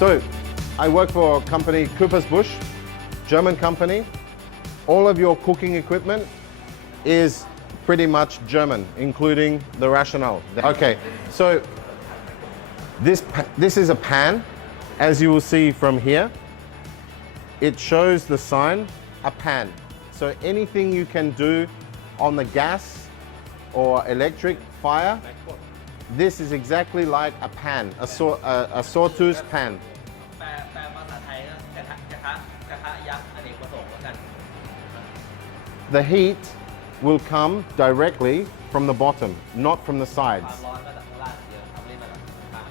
So I work for a company, Cooper's Busch, German company. All of your cooking equipment is pretty much German, including the rationale. Okay, so this is a pan. As you will see from here, it shows the sign, a pan. So anything you can do on the gas or electric fire, this is exactly like a pan, a sawtooth pan. แปลภาษาไทยก็กระทะยักษ์อเนกประสงค์แล้วกัน The heat will come directly from the bottom, not from the ควา sides. มร้อนมาจากข้างล่างเดียวทำให้มาจากข้าง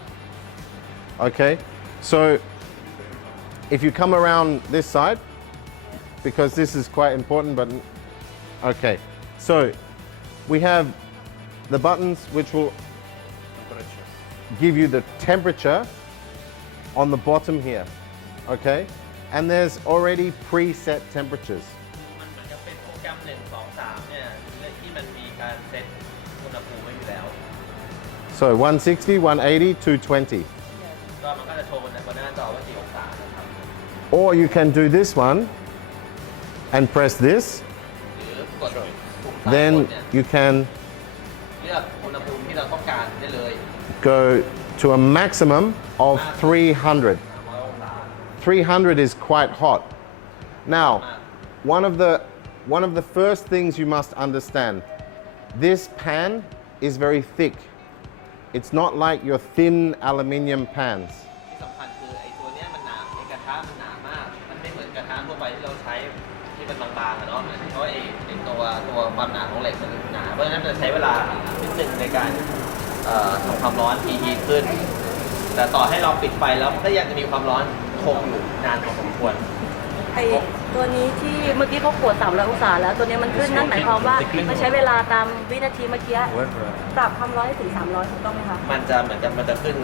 Okay, so if you come around this side, because this is quite important, but okay, so we have the buttons which will give you the temperature on the bottom here, okay, and there's already preset temperatures. มันเหมือนกับเป็นโปรแกรม1 2 3เนี่ยที่มันมีการเซตอุณหภูมิไว้อยู่แล้ว So 160, 180, 220. ก็มันก็จะโชว์บนหน้าจอว่ากี่องศานะครับ Or you can do this one and press this, หรือกดปุ่มซ้ายบน then เนี่ย you can เลือกอุณหภูมิที่เราต้องการได้เลย go to a maximum of 300. 300 องศา 300 is quite hot. Now, one of the first things you must understand, this pan is very thick. It's not like your thin aluminium pans. ที่สำคัญคือไอ้ตัวเนี้ยมันหนาไอ้กระทะมันหนามาก มันไม่เหมือนกระทะทั่วไปที่เราใช้ที่มันบางๆอะเนาะเพราะไอ้ตัวความหนาของเหล็กมันหนา เพราะฉะนั้นมันจะใช้เวลานิดนึงในการทำความร้อนทีขึ้น แต่ต่อให้เราปิดไฟแล้วมันก็ยังจะมีความร้อนคงอยู่นานพอสมควร ไอตัวนี้ที่เมื่อกี้เขากด300 องศาแล้วตัวนี้มันขึ้นนั่นหมายความว่ามันใช้เวลาตามวินาทีเมื่อกี้ปรับความร้อนให้ถึง300ถูกต้องไหมคะ มันจะเหมือนกับมันจะขึ้น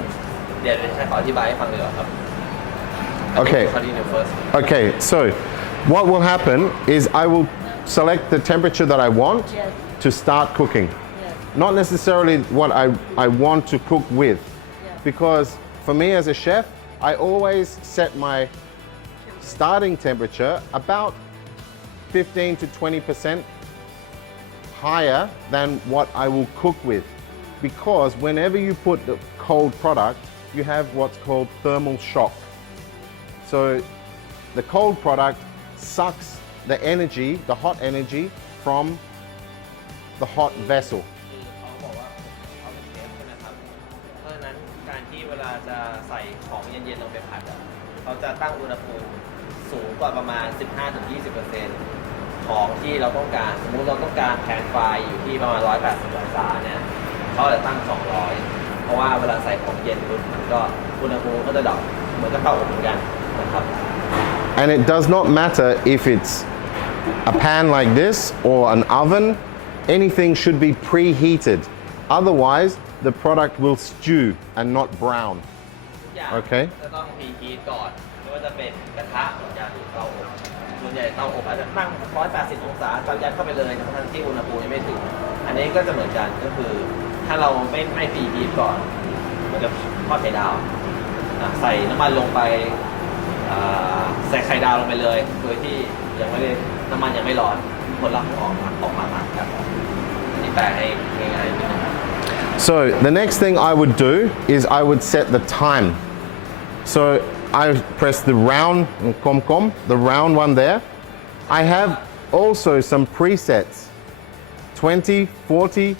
เดี๋ยวให้ขออธิบายให้ฟังเลยครับ Okay. Continue first. Okay, so what will happen is I will select the temperature that I want Yes. to start cooking. Yes. Not necessarily what I want to cook with. Yes. Because for me as a chef, I always set my starting temperature about 15 to 20% higher than what I will cook with. Because whenever you put the cold product, you have what's called thermal shock. So the cold product sucks the energy, the hot energy from the hot vessel. คือเขาบอกว่าเขาเป็นเชฟใช่ไหมครับ เพราะฉะนั้นการที่เวลาจะใส่ของเย็นๆลงไปผัดอะเขาจะตั้งอุณหภูมิสูงกว่าประมาณ 15-20% ของที่เราต้องการ สมมุติเราต้องการแผนไฟอยู่ที่ประมาณ 180 องศาเนี่ยเขาจะตั้ง 200 เพราะว่าเวลาใส่ของเย็นปุ๊บมันก็อุณหภูมิก็จะดรอปเหมือนกับเตาอบเหมือนกันนะครับ And it does not matter if it's a pan like this or an oven, anything should be preheated. Otherwise, the product will stew and not brown. ทุกอย่าง โอเค จะต้องพรีฮีทก่อนไม่ว่าจะเป็นกระทะเหมือนกันหรือเตาอบส่วนใหญ่เตาอบอาจจะตั้ง 180 องศายัดเข้าไปเลยทั้งที่อุณหภูมิยังไม่ถึง อันนี้ก็จะเหมือนกันก็คือถ้าเราไม่พรีฮีทก่อนมันจะทอดไข่ดาวใส่น้ำมันลงไปใส่ไข่ดาวลงไปเลยโดยที่ยังไม่ได้น้ำมันยังไม่ร้อนผลลัพธ์ออกมาครับนี่แปลให้ง่ายๆนิดนึง So the next thing I would do is I would set the time. So I press the round the round one there. I have also some presets, 20, 40,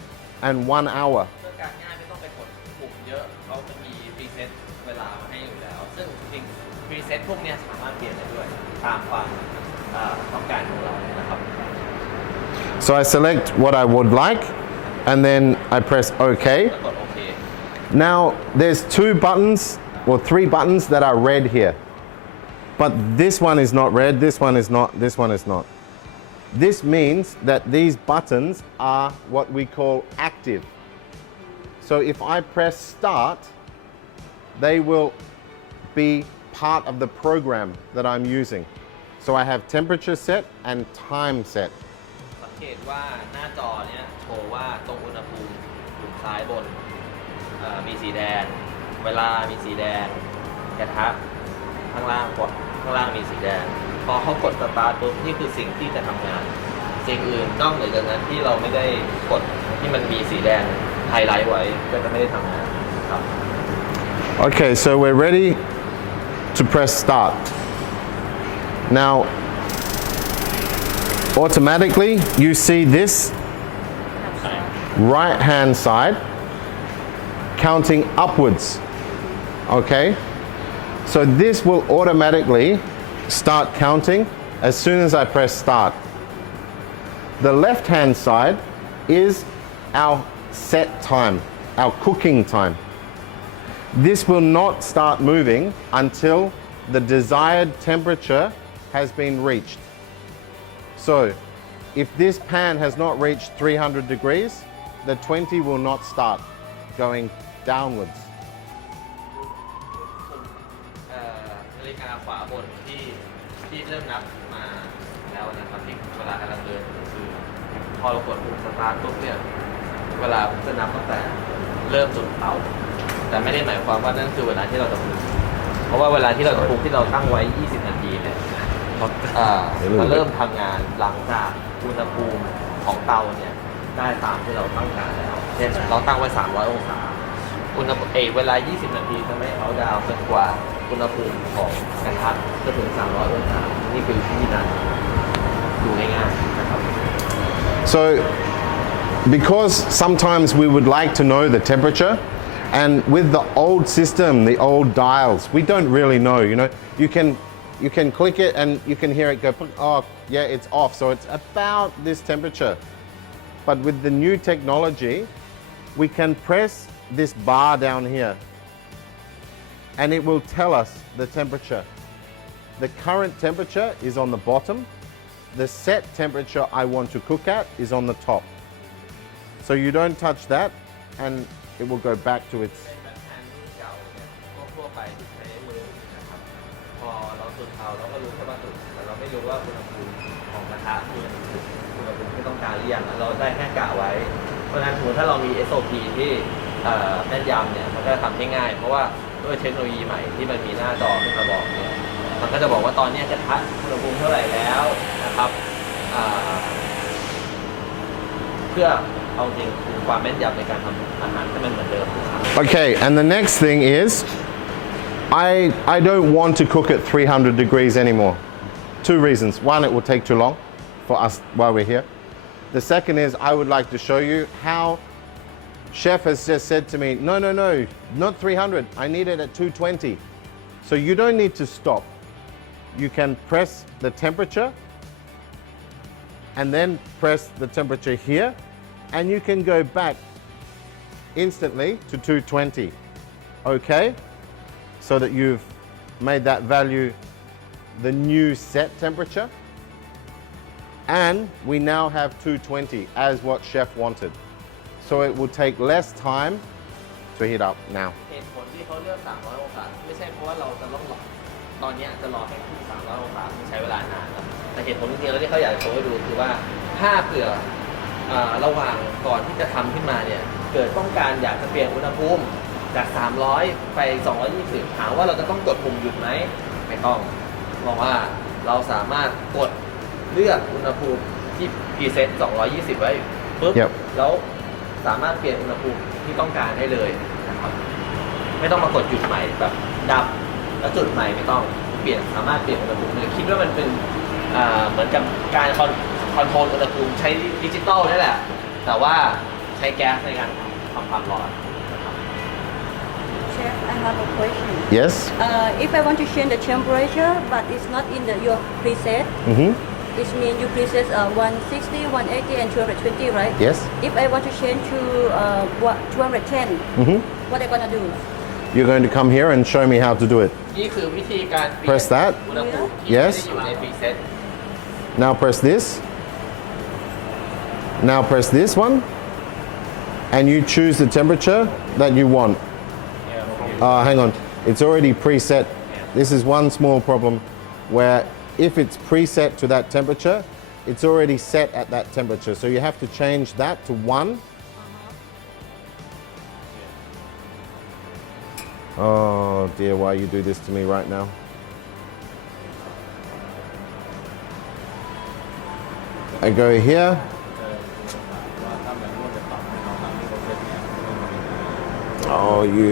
and 1 hour. เพื่อการง่ายไม่ต้องไปกดปุ่มเยอะเขาจะมีพรีเซ็ตเวลามาให้อยู่แล้ว ซึ่งจริงๆพรีเซ็ตพวกนี้สามารถเปลี่ยนได้ด้วยตามความต้องการของเรานะครับ So I select what I would like, and then I press OK. แล้วกดโอเค Now there's 2 buttons or 3 buttons that are red here. But this one is not red, this one is not, this one is not. This means that these buttons are what we call active. So if I press start, they will be part of the program that I'm using. So I have temperature set and time set. สังเกตว่าหน้าจอเนี้ยโชว์ว่าตรงอุณหภูมิปุ่มซ้ายบนมีสีแดง เวลามีสีแดง กระทะ ข้างล่างกดข้างล่างมีสีแดงพอเขากดสตาร์ทปุ๊บนี่คือสิ่งที่จะทำงาน สิ่งอื่นนอกเหนือจากนั้นที่เราไม่ได้กดที่มันมีสีแดงไฮไลท์ไว้ก็จะไม่ได้ทำงานครับ Okay, so we're ready to press start. Now, automatically, you see this right hand side counting upwards. Okay? So this will automatically start counting as soon as I press start. The left hand side is our set time, our cooking time. This will not start moving until the desired temperature has been reached. So, if this pan has not reached 300 degrees, the 20 will not start going downwards. นาฬิกาขวาบนที่เริ่มนับมาแล้วนะครับที่เวลากำลังเดินคือพอเรากดปุ่มสตาร์ทปุ๊บเนี่ยเวลาจะนับตั้งแต่เริ่มจุดเตาแต่ไม่ได้หมายความว่านั่นคือเวลาที่เราจะปรุงเพราะว่าเวลาที่เราจะปรุงที่เราตั้งไว้ 20 นาทีเนี่ยมันเริ่มทำงานหลังจากอุณหภูมิของเตาเนี่ยได้ตามที่เราตั้งการแล้วเช่นเราตั้งไว้ 300 องศาอุณหภูมิเวลา 20 นาทีจะไม่เอาดาวจนกว่าอุณหภูมิของกระทะจะถึง 300 องศานี่คือที่นั้นดูง่ายๆนะครับ So, because sometimes we would like to know the temperature, and with the old system, the old dials, we don't really know. You know, you can click it and you can hear it go, oh yeah, it's off. So it's about this temperature. But with the new technology, we can press this bar down here, and it will tell us the temperature. The current temperature is on the bottom. The set temperature I want to cook at is on the top. So you don't touch that, and it will go back to its. เป็นแบบแผนรุ่นเก่าเนี่ยทั่วไปที่ใช้มือนะครับพอเราจุดเตาเราก็รู้แค่ว่าจุดแต่เราไม่รู้ว่าอุณหภูมิของกระทะคืออุณหภูมิที่ต้องการหรือยังเราได้แค่กะไว้เพราะฉะนั้นสมมติถ้าเรามี SOP ที่แม่นยำเนี่ยมันก็จะทำได้ง่ายเพราะว่าด้วยเทคโนโลยีใหม่ที่มันมีหน้าจอขึ้นมาบอกเนี่ยมันก็จะบอกว่าตอนนี้กระทะอุณหภูมิเท่าไหร่แล้วนะครับเพื่อเอาจริงความแม่นยำในการทำอาหารให้มันเหมือนเดิมทุกครั้ง Okay, and the next thing is, I don't want to cook at 300 degrees anymore. Two reasons. One, it will take too long for us while we're here. The second is I would like to show you how chef has just said to me, no, not 300. I need it at 220. So you don't need to stop. You can press the temperature and then press the temperature here, and you can go back instantly to 220. Okay? So that you've made that value the new set temperature. And we now have 220 as what chef wanted. So it will take less time to heat up now. เหตุผลที่เขาเลือก 300 องศาไม่ใช่เพราะว่าเราจะต้องรอตอนนี้จะรอให้ขึ้น 300 องศาใช้เวลานานครับแต่เหตุผลจริงๆแล้วที่เขาอยากโชว์ให้ดูคือว่าถ้าเผื่อระหว่างก่อนที่จะทำขึ้นมาเนี่ยเกิดต้องการอยากจะเปลี่ยนอุณหภูมิจาก 300 ไป 220 ถามว่าเราจะต้องกดปุ่มหยุดไหมไม่ต้องเพราะว่าเราสามารถกดเลือกอุณหภูมิที่พรีเซ็ต 220 ไว้ปุ๊บ Yep. แล้วสามารถเปลี่ยนอุณหภูมิที่ต้องการได้เลยนะครับไม่ต้องมากดหยุดใหม่แบบดับแล้วจุดใหม่ไม่ต้องสามารถเปลี่ยนอุณหภูมิเลยคิดว่ามันเป็นเหมือนกับการคอนโทรลอุณหภูมิใช้ดิจิตอลนี่แหละแต่ว่าใช้แก๊สในการทำความร้อน Chef, I have a question. Yes? If I want to change the temperature, but it's not in your preset, Mm-hmm. it means you preset 160, 180, and 220, right? Yes? If I want to change to 210, Mm-hmm. what I gonna do? You're going to come here and show me how to do it. นี่คือวิธีการเปลี่ยน Press that. อุณหภูมิที่ไม่ Yes. ได้อยู่ในพรีเซ็ต Now press this. Now press this one. And you choose the temperature that you want. Hang on. It's already preset. This is one small problem where if it's preset to that temperature, it's already set at that temperature. So you have to change that to 1. Oh dear, why you do this to me right now? I go here. ว่าถ้าแบบนวดจะปรับให้เราทำที่เขาเซ็ตเนี่ย Oh, you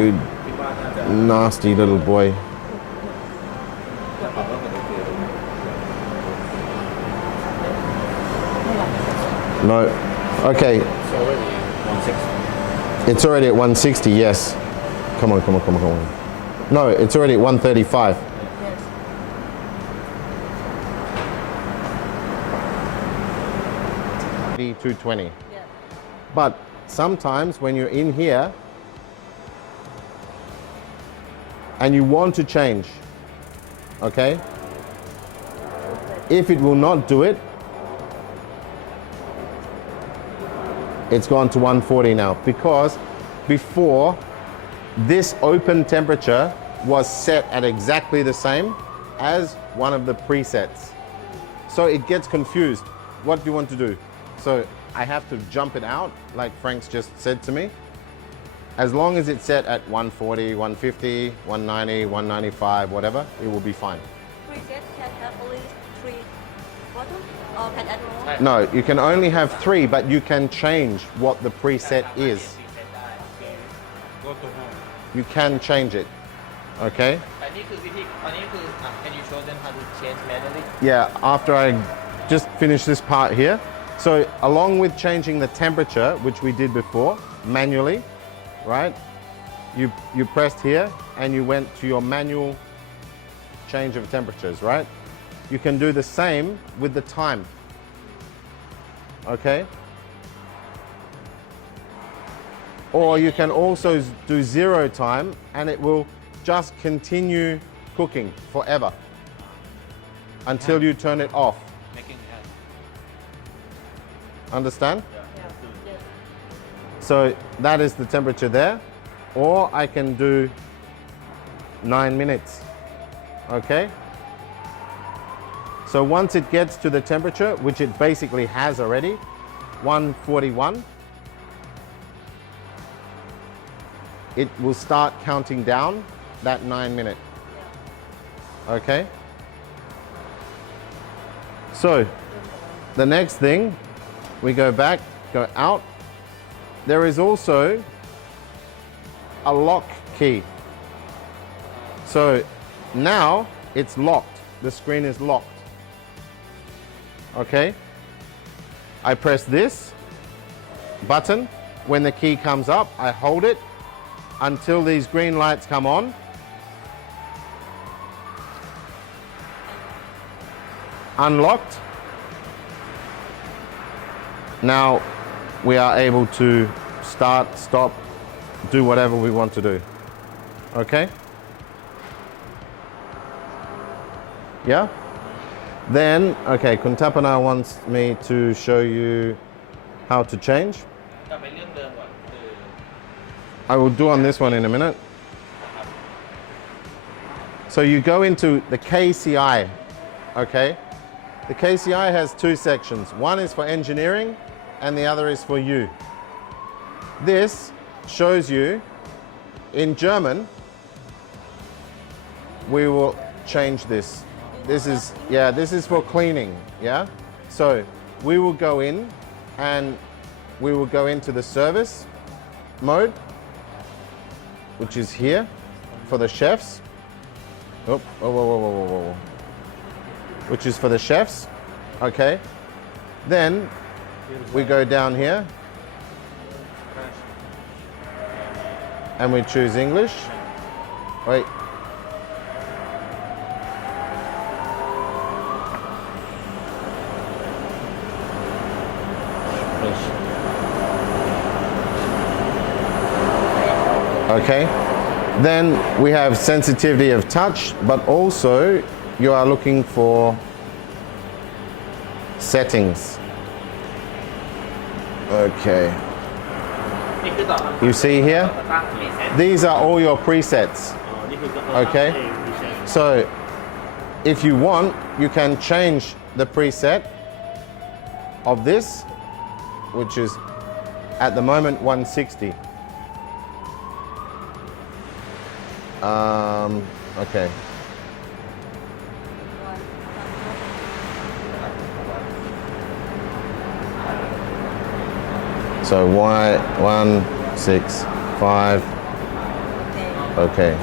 คิดว่าน่าจะ nasty little boy. จะปรับก็คือ No. Okay. it's already 160 It's already at 160, yes. Come on. No, it's already at 135. Yes. D220. Yeah. But sometimes when you're in here and you want to change, okay? If it will not do it, it's gone to 140 now because before this open temperature was set at exactly the same as one of the presets. So it gets confused. What do you want to do? So I have to jump it out like Frank's just said to me. As long as it's set at 140, 150, 190, 195, whatever, it will be fine. Preset can have only 3 buttons or can add more? No, you can only have 3, but you can change what the preset is. go to home You can change it, okay? แต่นี่คือวิธีอันนี้คือcan you show them how to change manually Yeah, after I just finish this part here. So along with changing the temperature, which we did before, manually, right? You pressed here and you went to your manual change of temperatures, right? You can do the same with the time, okay? Or you can also do 0 time and it will just continue cooking forever until you turn it off. making hand Understand? Yes. So that is the temperature there. Or I can do 9 minutes. Okay? So once it gets to the temperature, which it basically has already, 141, it will start counting down that 9 minute. Okay? So the next thing, we go back, go out. There is also a lock key. So now it's locked. The screen is locked. Okay? I press this button. When the key comes up, I hold it until these green lights come on. Unlocked. Now we are able to start, stop, do whatever we want to do. Okay? Yeah? Then, okay, Kuntapana wants me to show you how to change. กลับไปเรื่องเดิมก่อนคือ I will do on this one in a minute. So you go into the KCI, okay? The KCI has 2 sections. One is for engineering and the other is for you. This shows you in German. We will change this. This is for cleaning, yeah? So we will go in and we will go into the service mode, which is here for the chefs. Oh, whoa. Which is for the chefs, okay? Then we go down here and we choose English. Wait. Okay. Then we have sensitivity of touch, but also you are looking for settings. Okay. นี่คือต่อคำ You see here? ตั้งรีเซ็ต These are all your presets. นี่คือ Okay. So if you want, you can change the preset of this, which is at the moment 160. Okay. So Y 1 6 5. Okay.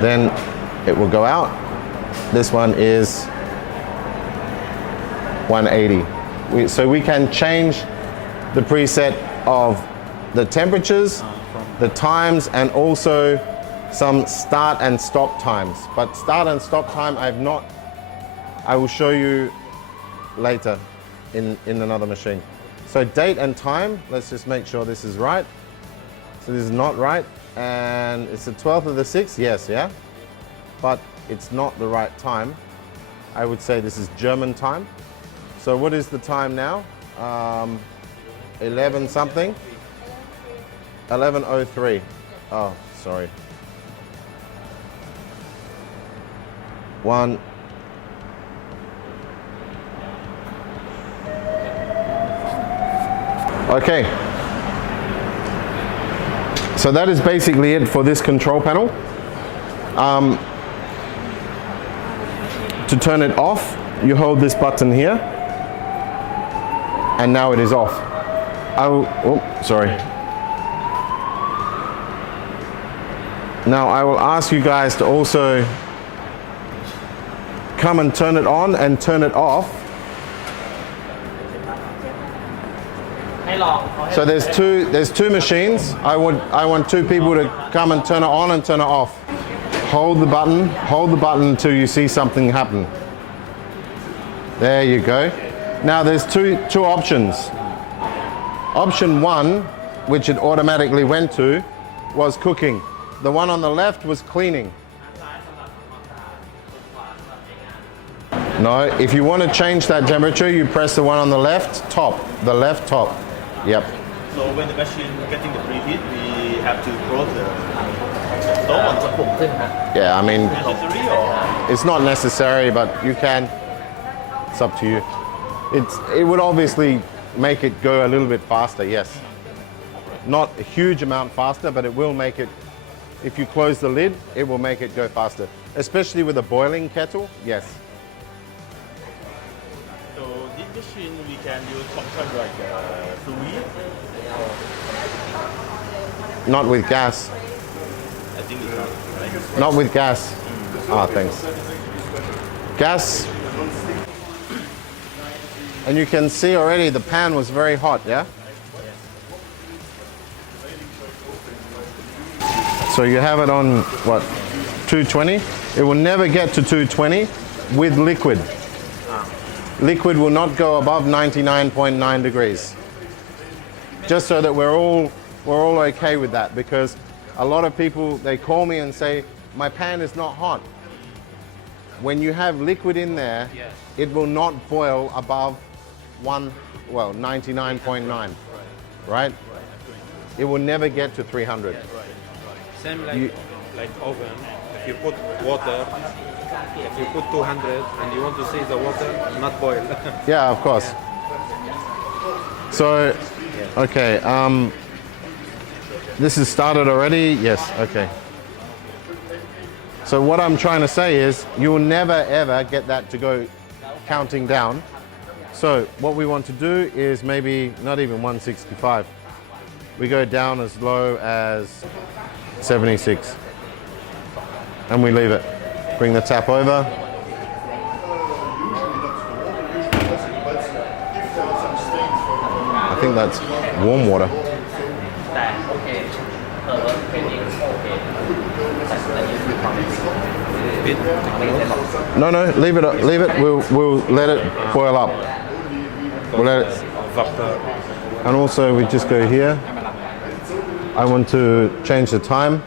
Then it will go out. This one is 180. So we can change the preset of the temperatures, the times, and also some start and stop times. But start and stop time I will show you later in another machine. So date and time, let's just make sure this is right. So this is not right, and it's the 12th of the 6th, yes, yeah? But it's not the right time. I would say this is German time. So what is the time now? 11 something? 11:03. Oh, sorry. One. Okay. So that is basically it for this control panel. To turn it off, you hold this button here, and now it is off. Sorry. Now I will ask you guys to also come and turn it on and turn it off. So there's two machines. I want two people to come and turn it on and turn it off. Hold the button until you see something happen. There you go. Now there's two options. Option 1, which it automatically went to, was cooking. The one on the left was cleaning. No, if you want to change that temperature, you press the one on the left top. The left top. Yep. So when the machine getting the preheat, we have to close the door. Yeah, I mean, Necessary or? it's not necessary, but you can. It's up to you. It would obviously make it go a little bit faster, yes. Not a huge amount faster, but it will make it, if you close the lid, it will make it go faster. Especially with a boiling kettle, yes. So this machine we can use function like sous vide. Not with gas. I think it's not, right? Not with gas. Ah, thanks. Gas. And you can see already the pan was very hot, yeah? So you have it on, what, 220? It will never get to 220 with liquid. Liquid will not go above 99.9 degrees. Just so that we're all okay with that, because a lot of people, they call me and say, my pan is not hot. When you have liquid in there, it will not boil above 99.9, right? It will never get to 300. Same like oven. If you put water, if you put 200 and you want to see the water not boil. Yeah, of course. So, okay, this is started already? Yes, okay. So what I'm trying to say is you will never ever get that to go counting down. So what we want to do is maybe not even 165. We go down as low as 76 and we leave it. Bring the tap over. I think that's warm water. No, leave it. We'll let it boil up. We'll let it. And also we just go here. I want to change the time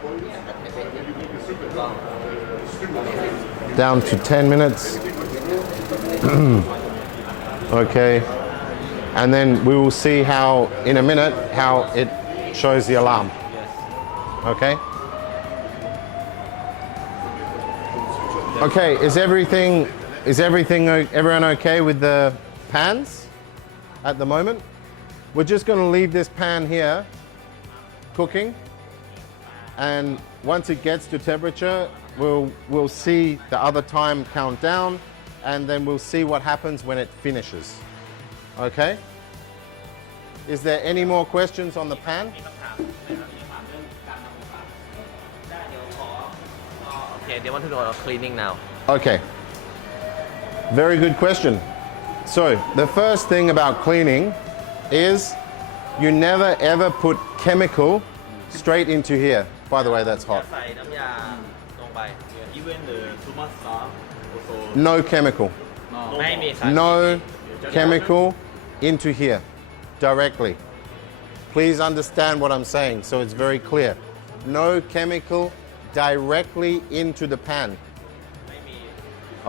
down to 10 minutes. Okay. And then we will see how, in a minute, how it shows the alarm. Okay? Okay, is everyone okay with the pans at the moment? We're just going to leave this pan here cooking, and once it gets to temperature, we'll see the other time count down, and then we'll see what happens when it finishes. Okay? Is there any more questions on the pan? มีคำถามไหมครับมีคำถามเรื่องการทำองศาได้เดี๋ยวขอโอเคเดี๋ยวwant to know cleaning now Okay. Very good question. So, the first thing about cleaning is you never ever put chemical straight into here. By the way, that's จะ hot. ใส่น้ำยาลงไป even the too much stuff also No chemical. ไม่มีสาร No chemical into here directly. Please understand what I'm saying so it's very clear. No chemical directly into the pan. ไม่มี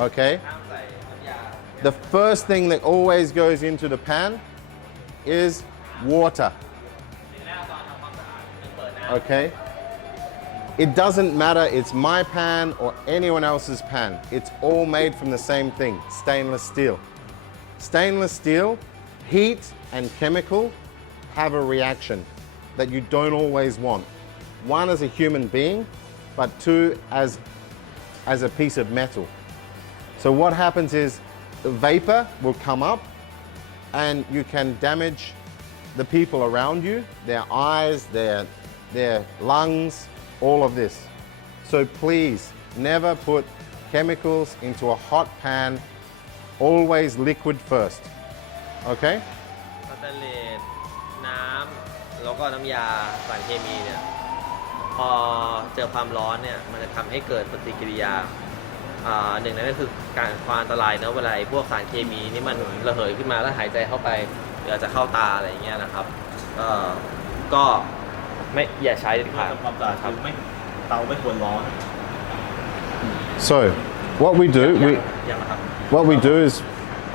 Okay? ห้ามใส่น้ำยา The first thing that always goes into the pan is water. สิ่งแรกตอนทำความสะอาดคือเปิดน้ำ Okay? It doesn't matter it's my pan or anyone else's pan. It's all made from the same thing, stainless steel. Stainless steel, heat and chemical have a reaction that you don't always want. One as a human being, but two as a piece of metal. So what happens is the vapor will come up and you can damage the people around you, their eyes, their lungs, all of this. So please never put chemicals into a hot pan, always liquid first. Okay? สแตนเลสน้ำแล้วก็น้ำยาสารเคมีเนี่ยพอเจอความร้อนเนี่ยมันจะทำให้เกิดปฏิกิริยาหนึ่งนั่นก็คือการความอันตรายเนอะเวลาพวกสารเคมีนี่มันระเหยขึ้นมาแล้วหายใจเข้าไปเดี๋ยวจะเข้าตาอะไรอย่างเงี้ยนะครับก็ไม่อย่าใช้เด็ดขาด ทำความสะอาดคือไม่เตาไม่ควรร้อน So what we do, ยังนะครับ what we do is,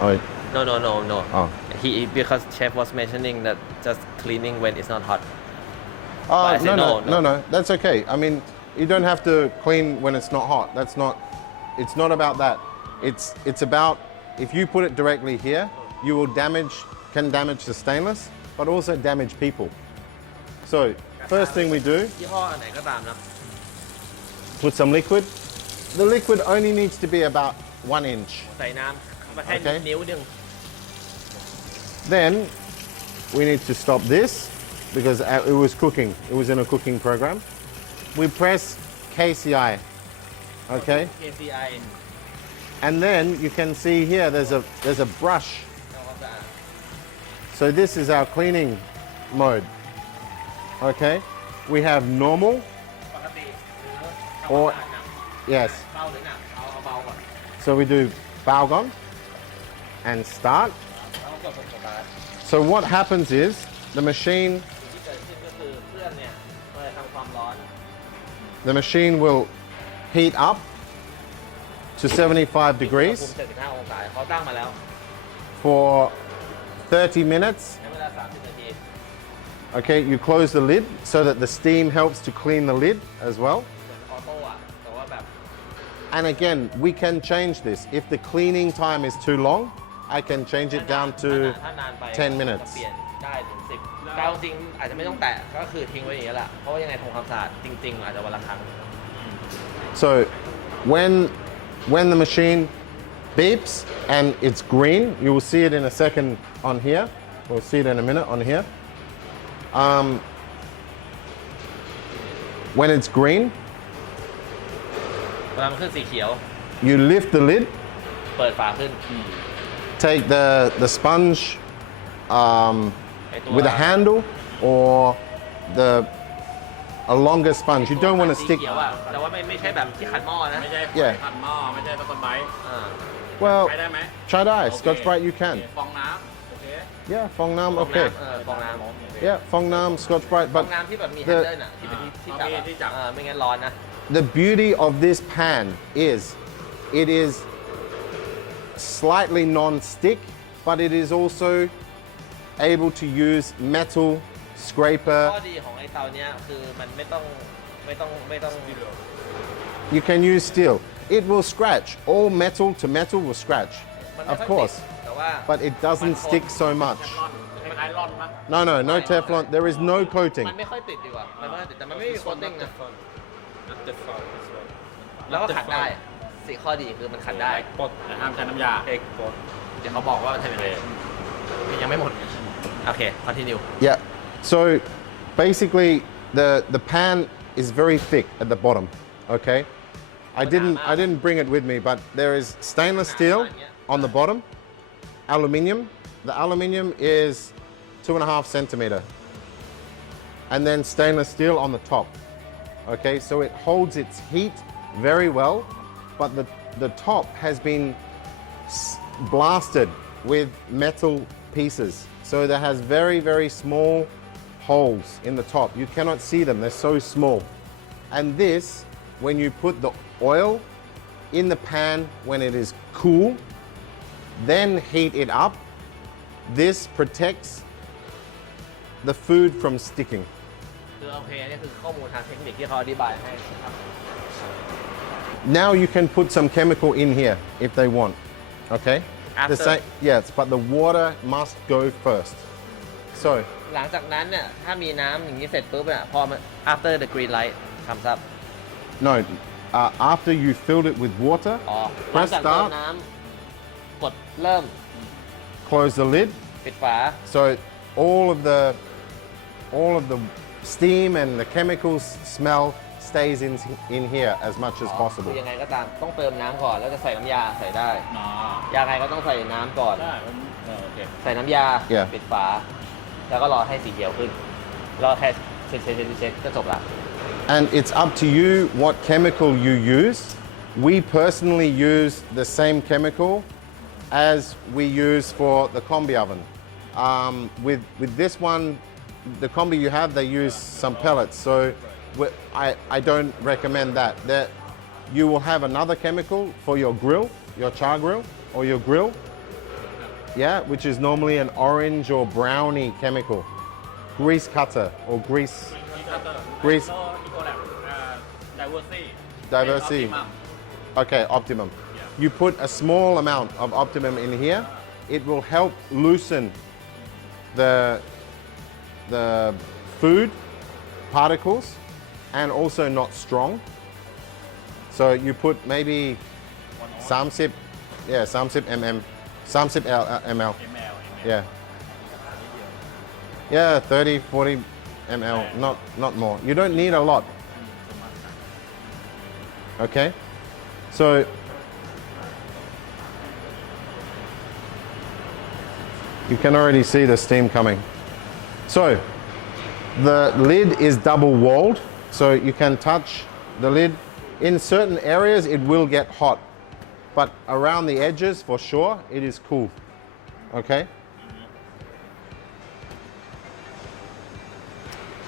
oh, No. Oh. He because chef was mentioning that just cleaning when it's not hot. But I said no, that's okay. I mean, you don't have to clean when it's not hot. It's not about that. It's about if you put it directly here, you will can damage the stainless, but also damage people. So first thing we do, ยี่ห้ออันไหนก็ตามนะ put some liquid. The liquid only needs to be about 1 inch. ใส่น้ำมาแค่ Okay. นิ้วหนึ่ง Then we need to stop this because it was cooking. It was in a cooking program. We press KCI, okay? KCI And then you can see here there's a brush. ทำความสะอาด So this is our cleaning mode. Okay? We have normal, ปกติหรือทำ or ความสะอาดหนัก yes. เบาหรือหนักเอาเบาก่อน So we do Balgon and start. แล้วก็กดสตาร์ท So what happens is the machine สิ่งที่เกิดขึ้นก็คือเครื่องเนี่ยมันจะทำความร้อน the machine will heat up to 75 degrees อุณหภูมิ75องศาเขาตั้งมาแล้ว for 30 minutes. ใช้เวลา30 นาที Okay, you close the lid so that the steam helps to clean the lid as well. เหมือนออโต้อะแต่ว่าแบบ And again, we can change this. If the cleaning time is too long, I can change it down ถ้า to นานไป 10 minutes. เปลี่ยนได้ถึง10แต่เอาจริงอาจจะไม่ต้องแตะก็คือทิ้งไว้อย่างนี้ยแหละเพราะว่ายังไงทำความสะอาดจริง ๆ อาจจะวันละครั้ง So when the machine beeps and it's green, you will see it in a second on here. We'll see it in a minute on here. When it's green, เวลามันขึ้นสีเขียว you lift the lid, เปิดฝาขึ้น take the sponge ไอ้ตัว with a handle or a longer sponge. You don't want to สี stick. เขียวอะแต่ว่าไม่ใช่แบบที่ขัดหม้อนะ ไม่ใช่ Yeah. ขัดหม้อไม่ใช่ตะกอนไบต์ อ่า Well, ใช้ได้ไหม try that. โอเค Scotch Brite, you can. ฟองน้ำโอเค Yeah, Fong Nam, ฟอง okay. น้ำฟองน้ำ Yeah, Fong Nam, Scotch Brite. ฟอง But น้ำที่แบบมีแฮนเดิลน่ะที่เป็นที่จับ เอาที่จับ ไม่งั้นร้อนนะ the beauty of this pan is it is slightly non-stick, but it is also able to use metal ข้อ scraper. ดีของไอ้เตาเนี้ยคือมันไม่ต้อง You can use steel. It will scratch. All metal to metal will scratch, มันไม่ of ค่อยติด course, แต่ว่า but it doesn't stick so much. คล้ายๆร่อนมั้ย No Teflon. There is no coating. มันไม่ค่อยติดดีกว่ามันไม่ค่อยติดแต่มันไม่มีโคตติ้งนะ Not the fun as well. แล้วก็ขัดได้สี่ข้อดีคือมันขัดได้ ปดแต่ห้ามใช้น้ำยา Egg pot. เดี๋ยวเขาบอกว่ามันทำยังไงยังไม่หมด โอเค continue Yeah. So basically, the pan is very thick at the bottom. Okay. I didn't bring it with me, but there is stainless steel on the bottom, aluminium. The aluminium is 2.5 centimeter, and then stainless steel on the top. Okay, so it holds its heat very well, but the top has been blasted with metal pieces. So that has very, very small holes in the top. You cannot see them, they're so small. And this, when you put the oil in the pan when it is cool, then heat it up, this protects the food from sticking. คือโอเคนี่คือข้อมูลทางเทคนิคที่เขาอธิบายให้นะครับ Now you can put some chemical in here if they want. Okay? After? Yes, but the water must go first. So, หลังจากนั้นเนี่ยถ้ามีน้ำอย่างนี้เสร็จปุ๊บเนี่ยพอมัน after the green light comes up no, after you filled it with water, อ๋อหลัง press จากเติม start, น้ำกดเริ่ม close the lid. ปิดฝา So all of the steam and the chemicals smell stays in here as much as คือ possible. ยังไงก็ตามต้องเติมน้ำก่อนแล้วจะใส่น้ำยาใส่ได้ อ๋อ ยังไงก็ต้องใส่น้ำก่อน ได้โอเค ใส่น้ำยา Yeah. ปิดฝา แล้วก็รอให้สีเขียวขึ้น รอแค่เช็ดก็จบละ And it's up to you what chemical you use. We personally use the same chemical as we use for the combi oven. With this one, the combi you have, they use some pellets. So I don't recommend that. You will have another chemical for your grill, your char grill or your grill. Yeah, which is normally an orange or brownie chemical. Grease cutter or grease. Grease. Diversity. Okay, optimum. You put a small amount of optimum in here. It will help loosen the food particles and also not strong. So you put maybe 30 mm, 30 ml. Yeah. Yeah, 30, 40 ml, not more. You don't need a lot. Okay? So you can already see the steam coming. So the lid is double walled, so you can touch the lid. In certain areas it will get hot, but around the edges for sure it is cool. Okay?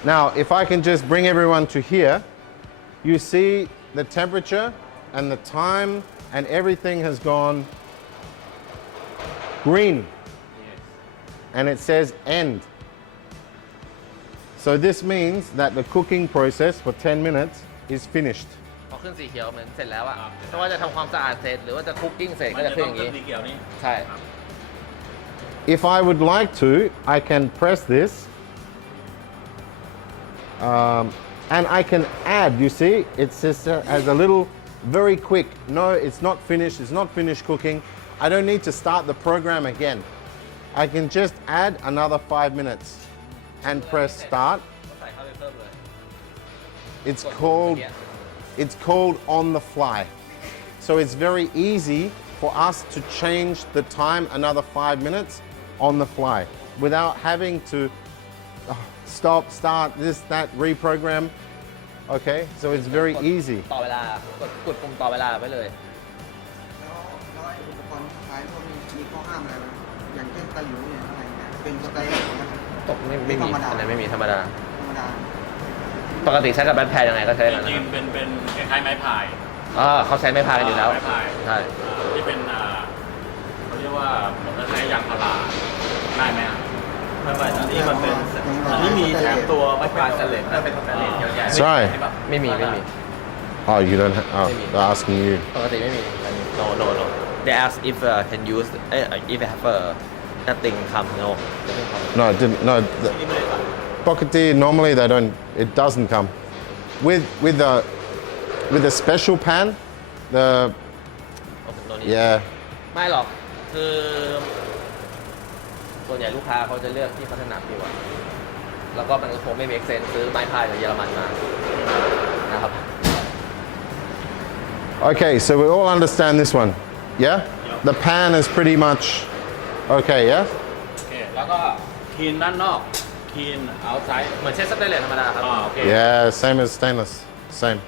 Now, if I can just bring everyone to here, you see the temperature and the time and everything has gone green. And it says end. So this means that the cooking process for 10 minutes is finished. พอขึ้นสีเขียวเหมือนเสร็จแล้วอะไม่ว่าจะทำความสะอาดเสร็จหรือว่าจะคุกกิ้งเสร็จก็จะขึ้นอย่างนี้ สีเขียวนี่ ใช่ If I would like to, I can press this. And I can add, you see, it just has a little, very quick. No, it's not finished cooking. I don't need to start the program again. I can just add another 5 minutes and press start. ใส่เข้าไปเพิ่มเลย It's called on the fly. So it's very easy for us to change the time another 5 minutes on the fly without having to stop, start, this, that, reprogram. Okay, so it's very easy. ต่อเวลากดปุ่มต่อเวลาไว้เลย แล้วไอ้อุปกรณ์ขายพวกมีข้อห้ามอะไรไหมอย่างเช่นตะหลิวเนี่ยอะไรเนี่ยเป็นสไตล์ของมัน ตกไม่มีอะไรไม่มีธรรมดา ธรรมดา ปกติใช้กับแบทแพดยังไงก็ใช้กัน จริงๆเป็นคล้ายๆไม้พาย เขาใช้ไม่พากันอยู่แล้ว ไม้พาย ใช่ ที่เป็นเขาเรียกว่าเหมือนกับใช้ยางพาราได้ไหมอ่ะ ไม่อันนี้มันเป็นอันนี้มีแถมตัวไม้พายสแตนเลสเป็นสแตนเลสเยอะแยะ Sorry. ไม่มี Oh, you don't have, oh, they're asking you. ปกติไม่มี no they ask if can use if have nothing come no No, it didn't, no. Pockety, normally they don't, it doesn't come. With the special pan,ตัวนี้ yeah, ไม่หรอกคือ ส่วนใหญ่ลูกค้าเขาจะเลือกที่เขาถนัดดีกว่าแล้วก็มันก็คงไม่ make sense ซื้อไม้พายจากเยอรมันมานะครับ Okay, so we all understand this one. Yeah? The pan is pretty much okay, yeah? โอเคแล้วก็คีนด้านนอกคีนเอาไซด์ เหมือนเช่นสเตนเลสธรรมดาครับ โอเค Yeah, same as stainless. Same.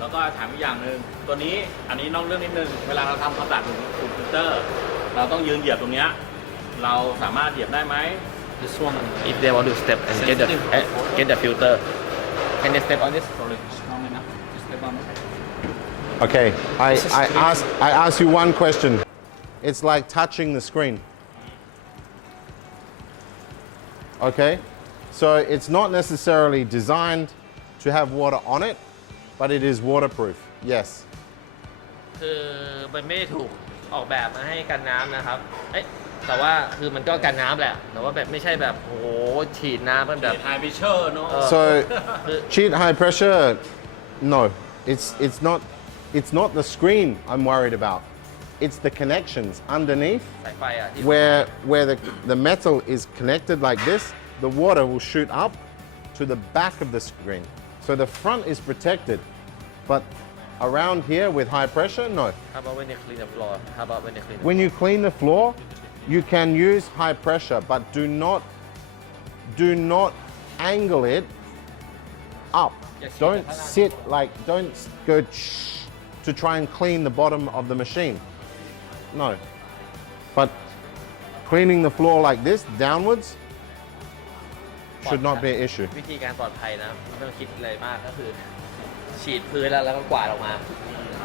แล้วก็ถามอีกอย่างหนึ่งตัวนี้อันนี้นอกเรื่องนิดนึงเวลาเราทำความสะอาดถุงฟิลเตอร์เราต้องยืนเหยียบตรงเนี้ยเราสามารถเหยียบได้ไหม This one if they want to step and get the filter can they step on this sorry strong enough just step on Okay, I ask you one question. It's like touching the screen. Okay, so it's not necessarily designed to have water on it, but it is waterproof. Yes. คือมันไม่ได้ถูกออกแบบมาให้กันน้ำนะครับแต่ว่าคือมันก็กันน้ำแหละแต่ว่าแบบไม่ใช่แบบโอ้โหฉีดน้ำมันแบบ ไฮพิเชอร์เนาะ So cheat high pressure? No, it's not the screen I'm worried about. It's the connections underneath สายไฟอ่ะที่ where the metal is connected like this. The water will shoot up to the back of the screen. So the front is protected, but around here with high pressure, no. How about when they clean the floor How about when they clean the When you clean the floor, you can use high pressure, but do not angle it up. Don't sit like, don't go to try and clean the bottom of the machine. No. But cleaning the floor like this, downwards, should not be an issue. วิธีการปลอดภัยนะไม่ต้องคิดอะไรมากก็คือฉีดพื้นแล้วก็กวาดออกมา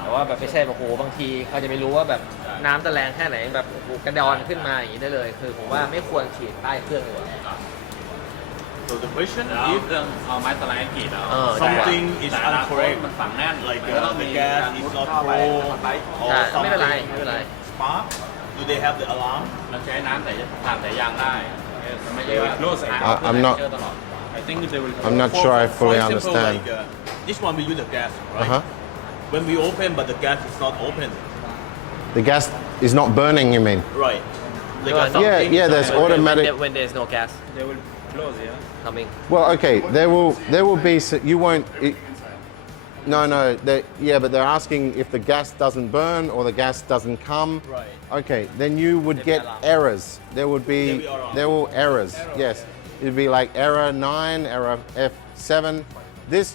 แต่ว่าแบบไม่ใช่แบบโอ้โหบางทีเขาจะไม่รู้ว่าแบบน้ำจะแรงแค่ไหนแบบโอ้โหกระดอนขึ้นมาอย่างนี้ได้เลยคือผมว่าไม่ควรฉีดใต้เครื่องเลย So the question แล้ว if เรื่องเอาไม้สไลด์กรีดเอา something is แต่อนาคต incorrect, มันฝังแน่น like มันก็ต้อง the มี gas การ is มุด not เข้าไป full อ or ไม่เป็นไร something ไม่เป็นไร spark, do they have the alarm? มันใช้น้ำแต่ผ่านสายยางได้มันไม่ใช่ว่า I'm not- ตลอด I think they will. I'm not for- sure I for fully example, understand. Like, this one we use the gas, right? Uh-huh. When we open, but the gas is not open, The gas is not burning, you mean? right? Like No, something Yeah, inside. there's automatic. when there's no gas they will close yeah coming Well, okay, there will be. You won't. No, yeah, but they're asking if the gas doesn't burn or the gas doesn't come. Right. Okay, then you would get errors. There would be errors. Yes, it'd be like error 9, error F7, this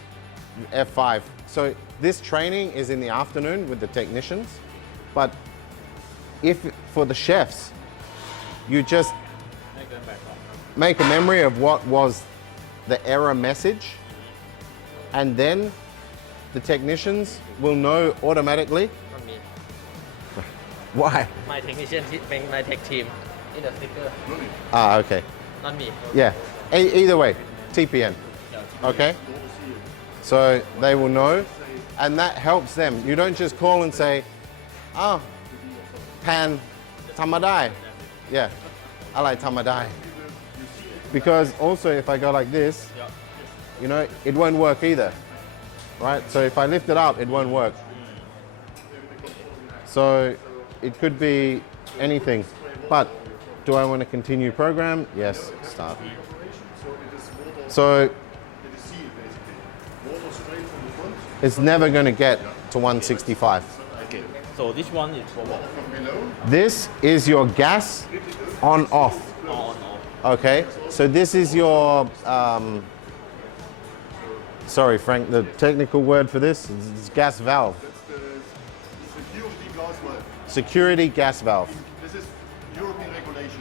F5. So this training is in the afternoon with the technicians, but if for the chefs, you just make a memory of what was the error message, and then the technicians will know automatically. มันมี Why? my technician my tech team in the sticker Okay. not me Yeah. Either way, TPN. Okay? So they will know, and that helps them. You don't just call and say, pan tamadai. Yeah, I like tamadai. Because also if I go like this, you know, it won't work either. Right? So if I lift it up, it won't work. So it could be anything. But do I want to continue program? Yes, start. So it's never going to get to 165. Okay. So this one is for what? This is your gas on off. On. Okay, so this is your, sorry Frank, the technical word for this is gas valve. Security gas valve. Security gas valve. This is European regulation.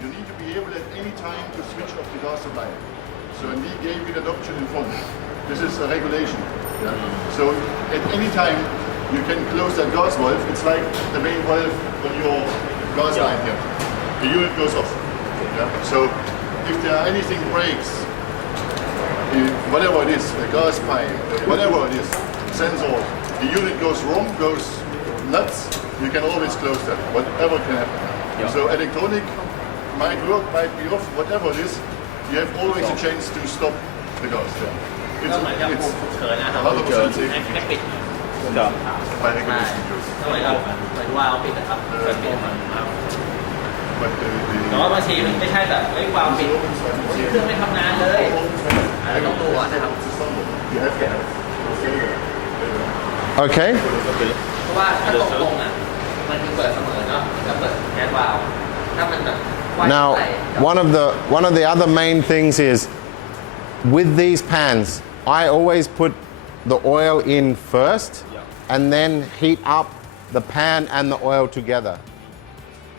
You need to be able at any time to switch off the gas supply. So and we gave you that option in front. This is a regulation. Yeah? So at any time you can close that gas valve. It's like the main valve on your gas line here. The unit goes off. Yeah? So if there are anything breaks, whatever it is, a gas pipe, whatever it is, sensor, the unit goes wrong, goes nuts, you can always close that, whatever can happen. So electronic might work, might be off, whatever it is, you have always a chance to stop the gas. Yeah. ก็เหมือนกับ It's ฉุกเฉินนะครับ 100% safe ให้ปิด by ใช่ regulation. ก็เหมือนกับเหมือนว่าเอาปิดนะครับเปิดปิด but แต่ว่าบางทีมันไม่ใช่แบบไม่ความปิดเครื่องไม่ทำงานเลยต้องดูก่อนนะครับ you have to have Okay. เพราะว่าถ้าตกลงอ่ะมันคือเปิดเสมอเนาะจะเปิดแก๊สวาล์วถ้ามันแบบว่าง Now, ใส่ one of the other main things is with these pans, I always put the oil in first and then heat up the pan and the oil together.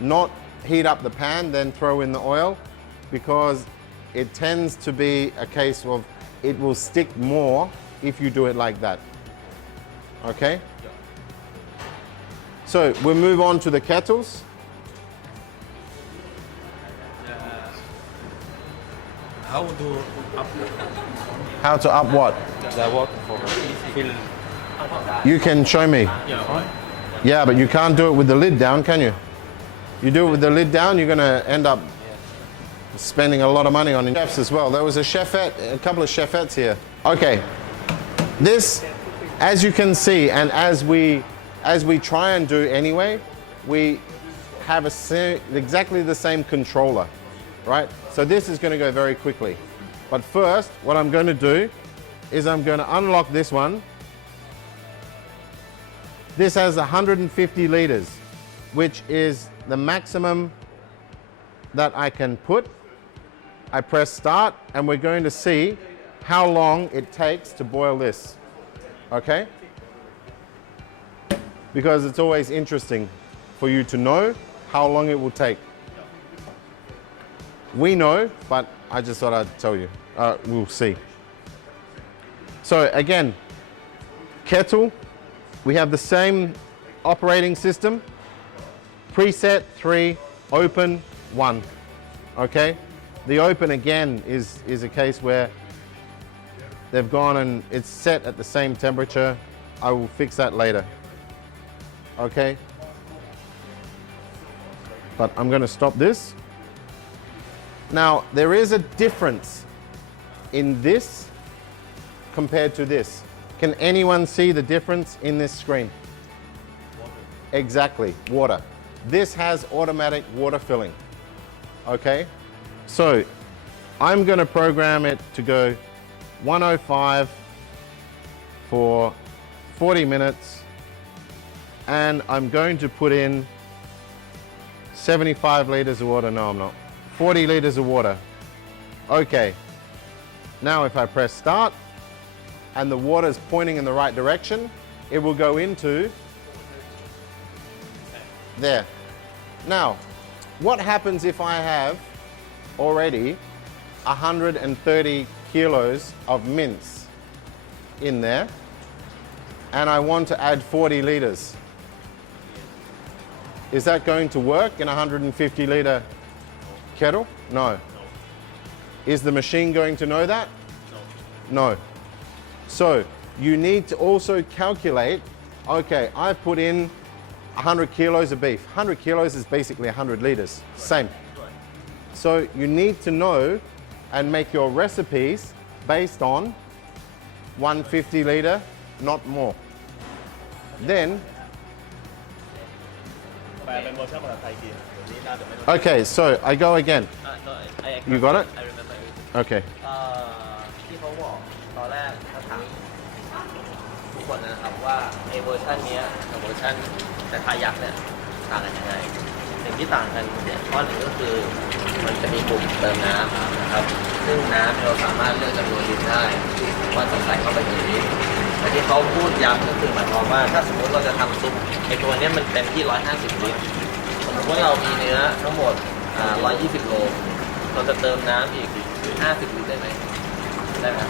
Not heat up the pan, then throw in the oil, because it tends to be a case of it will stick more if you do it like that. Okay? So we'll move on to the kettles. How to up How to up what? the water for fill? You can show me. Yeah, but you can't do it with the lid down, can you? You do it with the lid down, you're going to end up spending a lot of money on chefs as well. There was a chefette, a couple of chefettes here. Okay, this, as you can see, and as we try and do anyway, we have exactly the same controller, right? So this is going to go very quickly. But first, what I'm going to do is I'm going to unlock this one. This has 150 liters, which is the maximum that I can put. I press start and we're going to see how long it takes to boil this, okay? Because it's always interesting for you to know how long it will take. We know, but I just thought I'd tell you. We'll see. So again, kettle, we have the same operating system. Preset 3, open 1, okay? The open again is a case where they've gone and it's set at the same temperature. I will fix that later, okay? But I'm going to stop this. Now, there is a difference in this compared to this. Can anyone see the difference in this screen? Exactly, water. This has automatic water filling, okay? So, I'm going to program it to go 105 for 40 minutes, and I'm going to put in 75 liters of water. No, I'm not. 40 liters of water. Okay. Now if I press start and the water is pointing in the right direction, it will go into there. Now, what happens if I have already 130 kilos of mince in there and I want to add 40 liters? Is that going to work in a 150 liter kettle? No. Is the machine going to know that? No. So you need to also calculate, okay, I've put in 100 kilos of beef. 100 kilos is basically 100 liters, same. So you need to know and make your recipes based on 150 liter, not more. Then, okay, so I go again. You got it? I remember everything. Okay. ที่เขาบอกตอนแรกเขาถามทุกคนนะครับว่าไอ้เวอร์ชันเนี้ยกับเวอร์ชันแต่ทายักเนี่ยต่างกันยังไงสิ่งที่ต่างกันเนี่ยข้อหนึ่งก็คือมันจะมีปุ่มเติมน้ำนะครับซึ่งน้ำเราสามารถเลือกจำนวนลิตรได้ว่าจะใส่เข้าไปในนี้แต่ที่เขาพูดย้ำก็คือหมายความว่าถ้าสมมติเราจะทำซุปไอ้ตัวเนี้ยมันเต็มที่150 ลิตรสมมติว่าเรามีเนื้อทั้งหมด120 โลเราจะเติมน้ำอีก50 ลิตรได้ไหมได้ไหม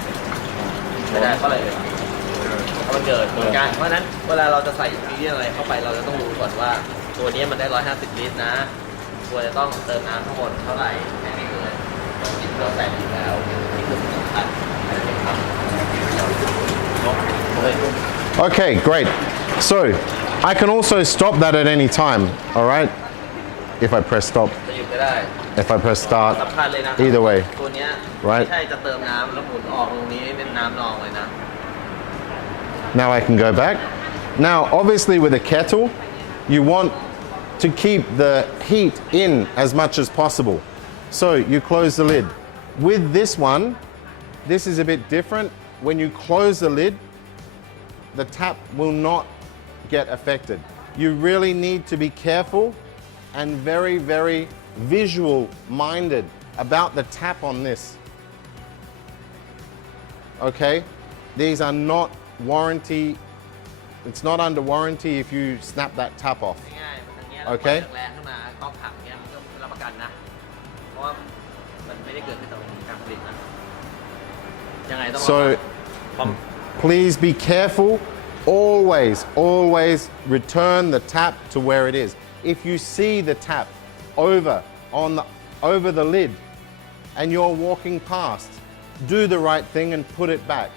ไม่ได้เพราะอะไรเลยเพราะมันเกิดเหมือนกันเพราะฉะนั้นเวลาเราจะใส่อินกรีเดียนอะไรเข้าไปเราจะต้องรู้ก่อนว่าตัวนี้มันได้150 ลิตรนะตัวจะต้องเติมน้ำทั้งหมดเท่าไหร่แค่นี้เลยต้องกินเราใส่อยู่แล้วนี่คือสำคัญนะครับ Okay, great. So I can also stop that at any time, all right? If I press stop, จะหยุดก็ได้ if I press start, สำคัญเลยนะ either way. ตัวเนี้ย Right. ไม่ใช่จะเติมน้ำแล้วหมุนออกตรงนี้เป็นน้ำนองเลยนะ Now I can go back. Now, obviously with a kettle, you want to keep the heat in as much as possible. So you close the lid. With this one, this is a bit different. When you close the lid, the tap will not get affected. You really need to be careful and very, very visual minded about the tap on this. Okay? These are not warranty, it's not under warranty if you snap that tap off. ง่ายๆมันอย่างเงี้ยแล้ว โอเค แรงขึ้นมาก๊อกหักเงี้ยมันก็รับประกันนะ เพราะว่ามันไม่ได้เกิดขึ้นจากการผลิตนะ ยังไงต้อง So please be careful. Always, always return the tap to where it is. If you see the tap over the lid and you're walking past, do the right thing and put it back.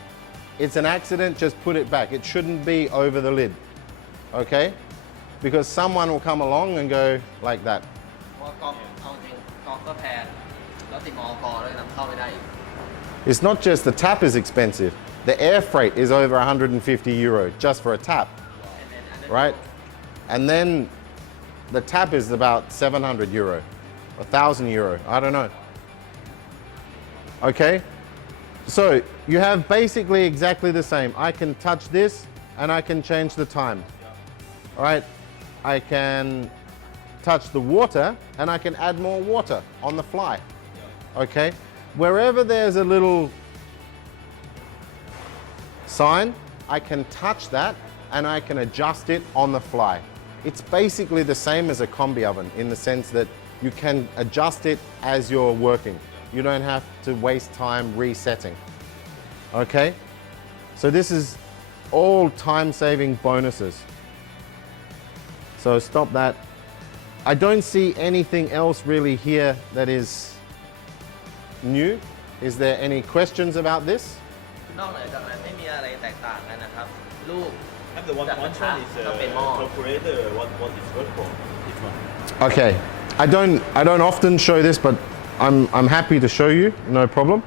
It's an accident, just put it back. It shouldn't be over the lid. Okay? Because someone will come along and go like that. เพราะว่าก๊อกเอาจริงก๊อกก็แพงแล้วติดมอกอด้วยนำเข้าไม่ได้อีก It's not just the tap is expensive. The air freight is over 150 euro just for a tap, right? And then the tap is about 700 euro, 1,000 euro, I don't know. Okay? So you have basically exactly the same. I can touch this and I can change the time. All right? I can touch the water and I can add more water on the fly. Okay? Wherever there's a little sign, I can touch that and I can adjust it on the fly. It's basically the same as a combi oven in the sense that you can adjust it as you're working. You don't have to waste time resetting. Okay? So this is all time-saving bonuses. So stop that. I don't see anything else really here that is new. Is there any questions about this? นอกเหนือจากนั้นไม่มีอะไรแตกต่างกันนะครับ ลูก And the one That function is Tapping more. calculator what is good for each one. Okay. I don't often show this, but I'm happy to show you. No problem.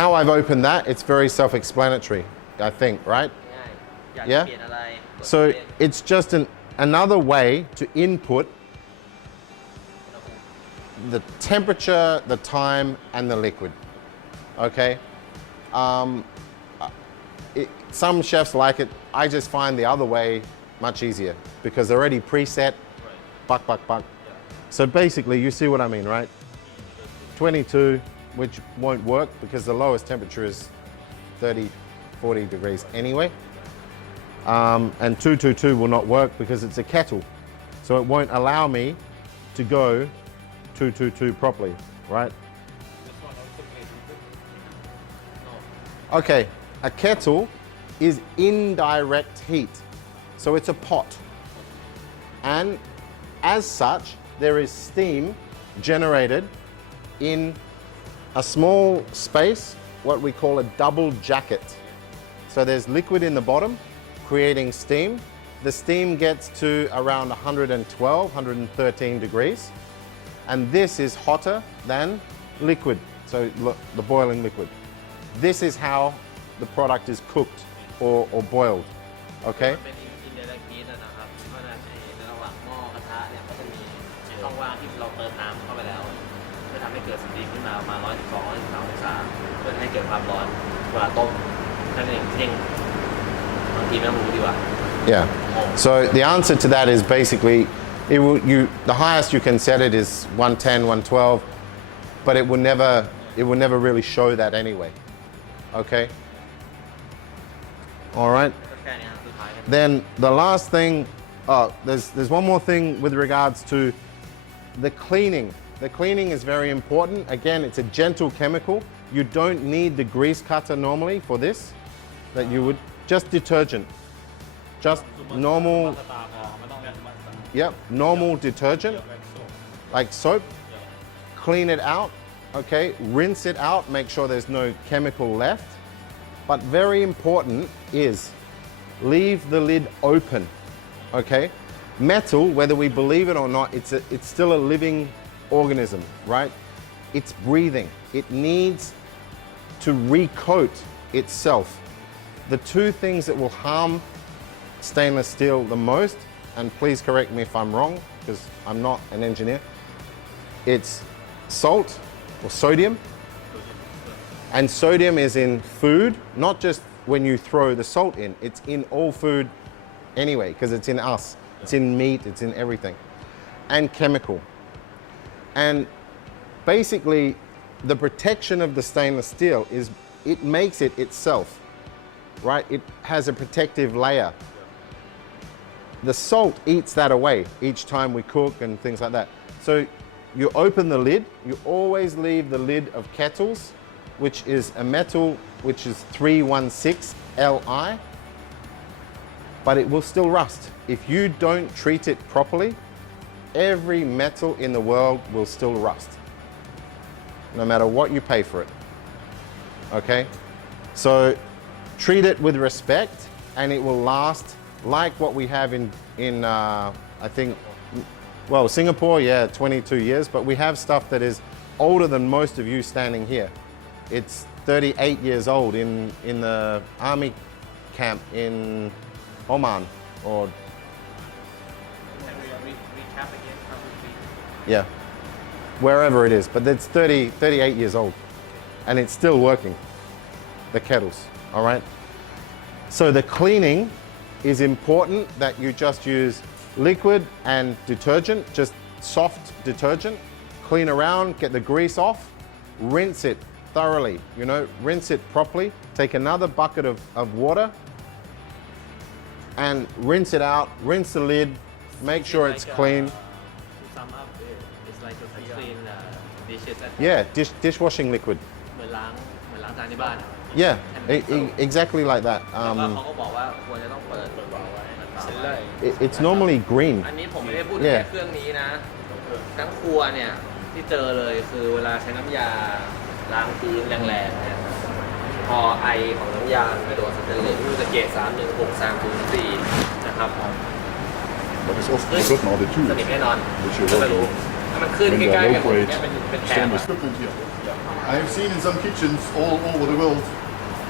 Now I've opened that. It's very self-explanatory, I think, right? ง่ายๆอยากจะ Yeah. เปลี่ยนอะไรกด So เปลี่ยน it's just another way to input the temperature, the time, and the liquid. Okay? Some chefs like it. I just find the other way much easier because they're already preset. Buck, buck, buck. So basically, you see what I mean, right? 22, which won't work because the lowest temperature is 30, 40 degrees anyway. And 222 will not work because it's a kettle. So it won't allow me to go 222 properly, right? Okay, a kettle is indirect heat. So it's a pot. And as such, there is steam generated in a small space, what we call a double jacket. So there's liquid in the bottom, creating steam. The steam gets to around 112, 113 degrees. And this is hotter than liquid, so look, the boiling liquid. This is how the product is cooked or boiled, okay? เป็นอินเดร์ฮีทนะครับเพราะฉะนั้นในระหว่างหม้อกระทะเนี่ยก็จะมีช่องว่างที่เราเติมน้ำเข้าไปแล้วเพื่อทำให้เกิดสตรีมขึ้นมาประมาณ112 113องศาเพื่อให้เกิดความร้อนเวลาต้มนั่นเองเท่งบางทีไม่ต้องรู้ดีกว่า Yeah. So the answer to that is basically, the highest you can set it is 110, 112, but it will never really show that anyway. Okay. All right. แค่นี้ครับสุดท้าย Then the last thing, there's one more thing with regards to the cleaning. The cleaning is very important. Again, it's a gentle chemical. You don't need the grease cutter normally for this, that you would, just detergent. Just normal, yep, normal detergent, like soap. Clean it out, okay, rinse it out, make sure there's no chemical left. But very important is leave the lid open, okay? Metal, whether we believe it or not, it's still a living organism, right? It's breathing. It needs to recoat itself. The two things that will harm stainless steel the most, and please correct me if I'm wrong, because I'm not an engineer, it's salt or sodium. And sodium is in food, not just when you throw the salt in, it's in all food anyway, because it's in us. It's in meat, it's in everything. And chemical. And basically, the protection of the stainless steel is it makes it itself, right? It has a protective layer. The salt eats that away each time we cook and things like that. So you open the lid, you always leave the lid of kettles, which is a metal which is 316 Li, but it will still rust. If you don't treat it properly, every metal in the world will still rust, no matter what you pay for it. Okay? So treat it with respect and it will last like what we have in I think, well, Singapore, yeah, 22 years, but we have stuff that is older than most of you standing here. It's 38 years old in the army camp in Oman, or yeah, wherever it is, but it's 38 years old and it's still working, the kettles, all right? So the cleaning is important, that you just use liquid and detergent, just soft detergent, clean around, get the grease off, rinse it thoroughly, you know, rinse it properly, take another bucket of water and rinse it out, rinse the lid, make sure it's clean. To sum up, it's like to clean dishes at home. Yeah, dishwashing liquid. เหมือนล้างจานที่บ้าน Yeah, exactly like that. แล้วก็เขาก็บอกว่าควรจะต้องเปิดวาล์วไว้นะครับ It's normally green. อันนี้ผมไม่ได้พูดถึงแค่เครื่องนี้นะ ทั้งครัวเนี่ยที่เจอเลยคือเวลาใช้น้ำยาล้างพื้นแรงๆเนี่ยพอไอของน้ำยาไปโดนสเตนเลสไม่ว่าจะเกรด316 304นะครับ But it's often forgotten are the ส tools นิทแน่นอน which you're ก็ไม่รู้ working ถ้ามันขึ้น when ใก they ล้ are ๆกัน low grade เนี่ยเป็นแถบ stainless equipment here. I have seen in some kitchens all over the world,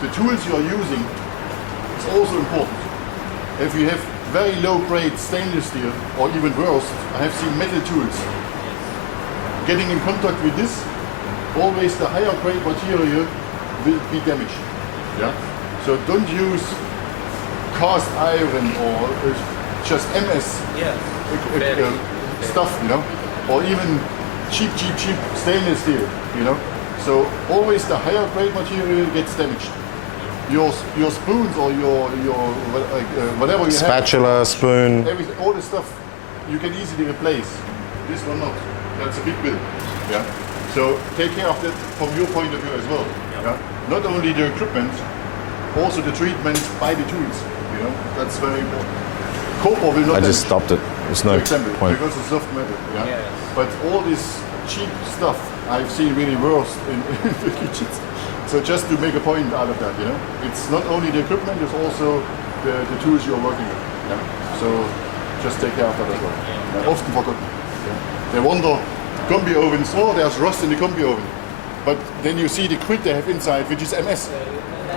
the tools you are using is also important. If you have very low grade stainless steel, or even worse, I have seen metal tools. Getting in contact with this, always the higher grade material will be damaged. Yeah. So don't use cast iron or just MS stuff, you know, or even cheap stainless steel, you know. So always the higher grade material gets damaged. Your spoons or your whatever you Spatula, spoon. have, all the stuff you can easily replace. This one not. That's a big bill. Yeah. So take care of that from your point of view as well. Yeah. Not only the equipment, also the treatment by the tools. You know, that's very important. Copper will not. I just stopped it. There's no for example, point. because it's soft metal. Yeah. But all this cheap stuff I've seen really worse in the kitchens. So just to make a point out of that, you know, it's not only the equipment, it's also the tools you're working with. Yeah. So just take care of that as well. Yeah. Often forgotten. Yeah. They wonder, combi ovens, oh, there's rust in the combi oven. But then you see the grit they have inside, which is MS.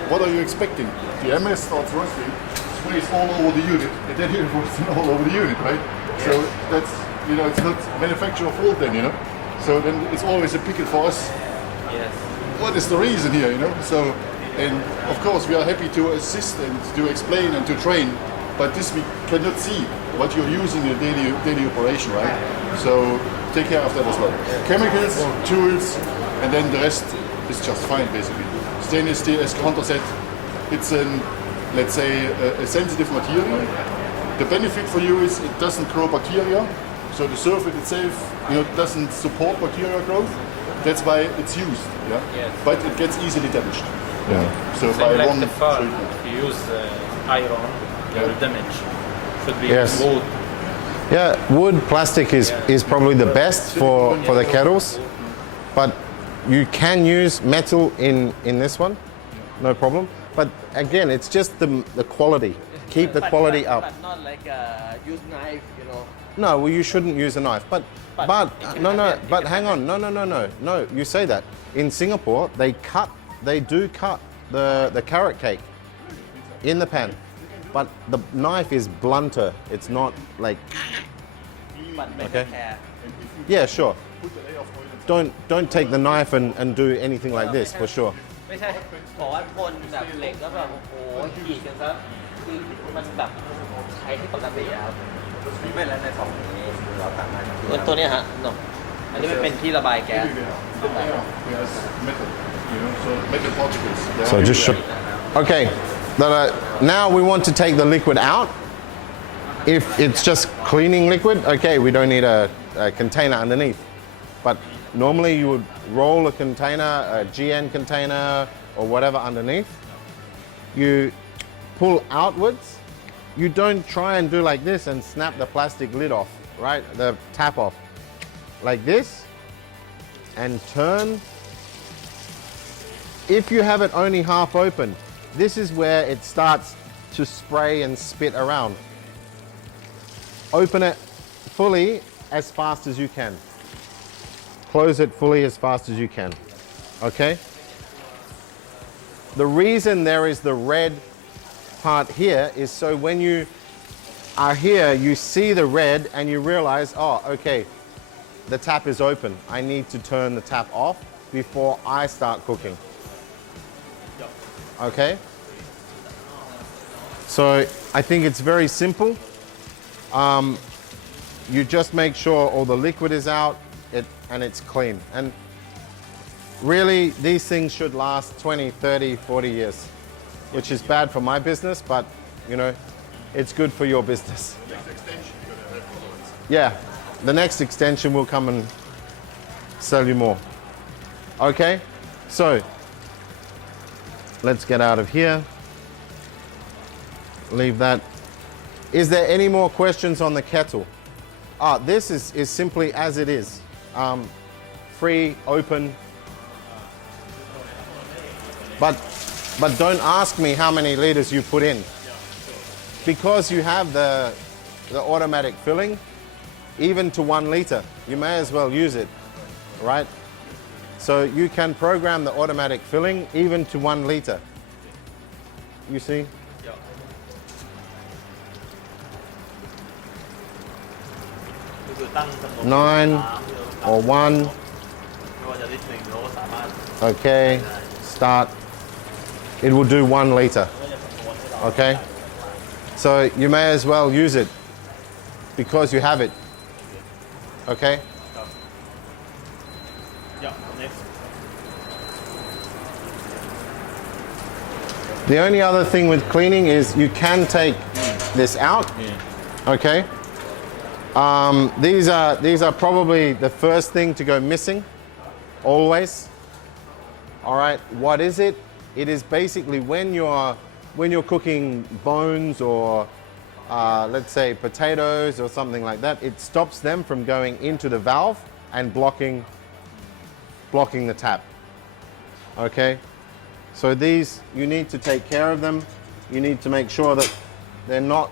What are you expecting? The MS starts rusting, sprays all over the unit, and then you're rusting all over the unit, right? So that's, you know, it's not manufacturer fault then, you know. So then it's always a pickle for us. Yes. What is the reason here, you know? So, and of course we are happy to assist and to explain and to train, but this we cannot see what you're using in your daily operation, right? So take care of that as well. Chemicals, tools, and then the rest is just fine, basically. Stainless steel, as Hunter said, it's an, let's say, a sensitive material. The benefit for you is it doesn't grow bacteria, so the surface itself, you know, doesn't support bacterial growth. That's why it's used, yeah. Yes. But it gets easily damaged. Yeah. So Same by like one the fur. treatment. If you use iron, you will damage. Should be Yes. wood. Yeah, wood, plastic is probably the best for the kettles, but you can use metal in this one, no problem. But again, it's just the quality. Keep the quality up. But not like use knife, you know. No, well, you shouldn't use a knife. But hang on, no. You say that in Singapore they do cut the carrot cake in the pan. but the knife is blunter. It's not like, มันไม่ Okay. แคร์ yeah, sure. Don't take the knife and do anything like this for sure. ไม่ใช่บอกว่าคนแบบเหล็กก็แบบโอ้โหขีดกันซะคือมันแบบใช้ที่ปกติอะครับไม่แล้วในสองนี้เราตัดมาตัวนี้ฮะเนาะอันนี้มันเป็นที่ระบายแก๊ส There's metal, you know, so metal particles. They So are just show. everywhere. Okay, now we want to take the liquid out. If it's just cleaning liquid, okay, we don't need a container underneath. But normally you would roll a container, a GN container or whatever underneath. You pull outwards. You don't try and do like this and snap the plastic lid off, right? The tap off. Like this. And turn. If you have it only half open, this is where it starts to spray and spit around. Open it fully as fast as you can. Close it fully as fast as you can. Okay? The reason there is the red part here is so when you are here, you see the red and you realize, oh, okay, the tap is open. I need to turn the tap off before I start cooking. Okay? So I think it's very simple. You just make sure all the liquid is out and it's clean. And really, these things should last 20, 30, 40 years, which is bad for my business, but you know, it's good for your business. Yeah, the next extension will come and sell you more. Okay, so let's get out of here. Leave that. Is there any more questions on the kettle? This is simply as it is. Free, open. But don't ask me how many liters you put in. Because you have the automatic filling, even to 1 liter, you may as well use it, right? So you can program the automatic filling even to 1 liter. You see? คือตั้งจำนวน 9 or 1. ไม่ว่าจะลิตรหนึ่งเราก็สามารถ Okay, start. It will do 1 liter. Okay? So you may as well use it because you have it. Okay? Yeah, next. The only other thing with cleaning is you can take this out. Okay? These are probably the first thing to go missing. Always. All right. What is it? It is basically when you're cooking bones or let's say potatoes or something like that. It stops them from going into the valve and blocking the tap. Okay. So these you need to take care of them. You need to make sure that they're not.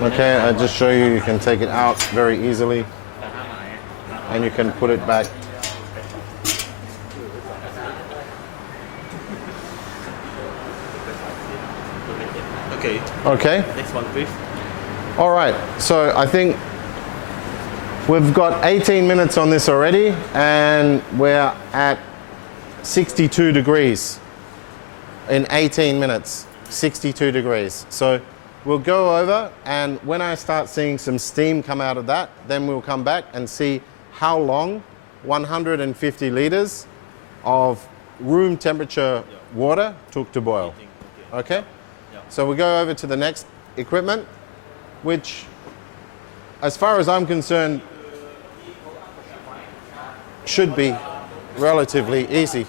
Okay, I just show you. You can take it out very easily, and you can put it back. Okay. Okay. Next one, please. All right. So I think we've got 18 minutes on this already, and we're at 62 degrees in 18 minutes. 62 degrees. So we'll go over, and when I start seeing some steam come out of that, then we'll come back and see how long 150 liters of room temperature water took to boil. Okay? So we go over to the next equipment, which, as far as I'm concerned, should be relatively easy.